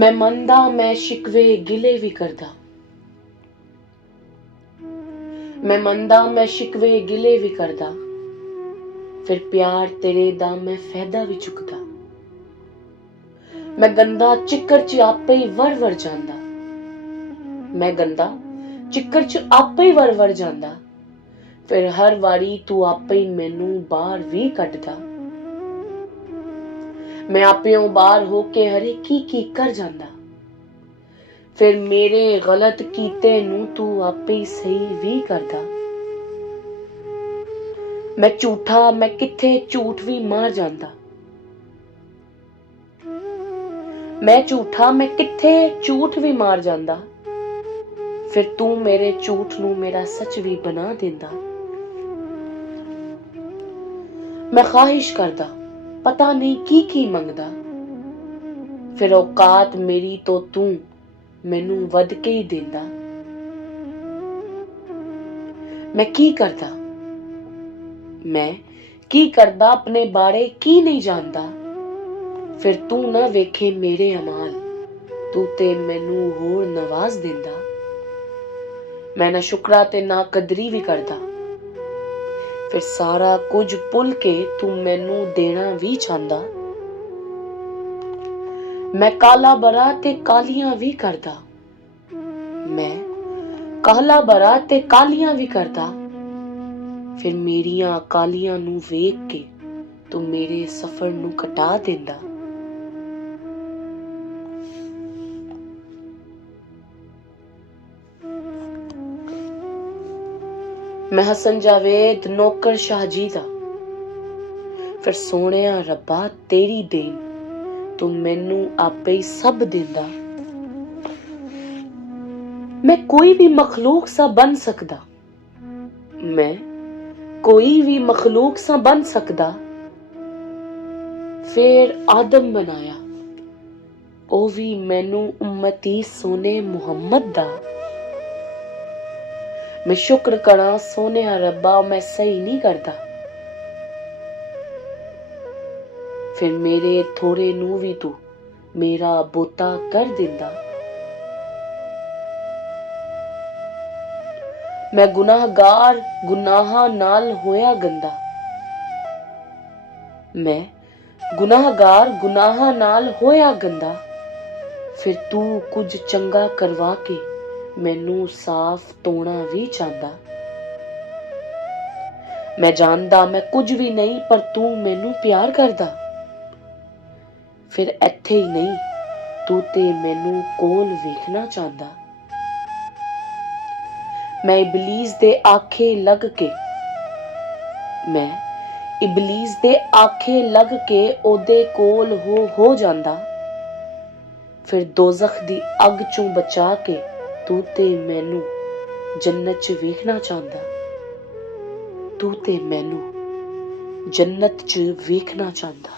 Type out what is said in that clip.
मैं मंदा मैं शिकवे गिले भी करदा, मैं मंदा मैं शिकवे गिले भी करदा, फिर प्यार तेरे दा मैं फायदा भी चुकदा। मैं गंदा चिक्कर च आपे ही वर वर जांदा, मैं गंदा चिक्कर च आपे ही वर वर जांदा, फिर हर वारी तू आपे ही मैनू बाहर भी कटदा। मैं आपियों बाहर होके हरे की कर जांदा, फिर मेरे गलत कीते नू तू आपे ही सही भी करदा। मैं झूठा मैं किथे झूठ भी मार जांदा, मैं झूठा मैं किथे झूठ भी मार जांदा, फिर तू मेरे झूठ नू मेरा सच भी बना देंदा। मैं ख्वाहिश करदा पता नहीं की मंगदा, फिर औकात मेरी तो तू मैनू वध के ही देंदा। मैं की करदा अपने बारे की नहीं जानदा, फिर तू ना वेखे मेरे अमाल, तू ते मैनू होर नवाज देंदा। मैं ना शुक्रा ते ना कदरी भी करदा, फिर सारा कुछ भुल के तू मैनू देना भी चाहंदा। मैं काला बरा ते कालियां भी करदा, मैं काला बरा ते कालियां भी करदा, फिर मेरियां कालियां नू वेख के तू मेरे सफर नू कटा देंदा। मैं हसन जावेद नौकर शाहजी दा, फिर सोहणिया रब्बा तेरी देन तू मैनू आपे ही सब देंदा। मैं कोई भी मखलूक सा बन सकदा, मैं कोई भी मखलूक सा बन सकदा, फिर आदम बनाया ओ भी मैनू उम्मती सोने मुहम्मद दा। मैं शुक्र करा सोने रब्बा मैं सही नहीं करदा, फिर मेरे थोड़े नू भी तू मेरा बोता कर देंदा। मैं गुनाहगार गुनाहां नाल होया गंदा, मैं गुनाहगार गुनाहां नाल होया गंदा, फिर तू कुछ चंगा करवा के मैनू साफ तोना भी चाहंदा। मैं जानदा मैं कुछ भी नहीं पर तू मैनू प्यार करदा, फिर इत्थे ही नहीं तू ते मैनू कोल वेखना चाहंदा। मैं इबलीस दे आखे लग के मैं इबलीस दे आखे लग के ओदे कोल हो जांदा, फिर दोजख दी अग चों बचा के तू ते मैनू जन्नत च वेखना चाहंदा। तू ते मैनू जन्नत च वेखना चाहंदा।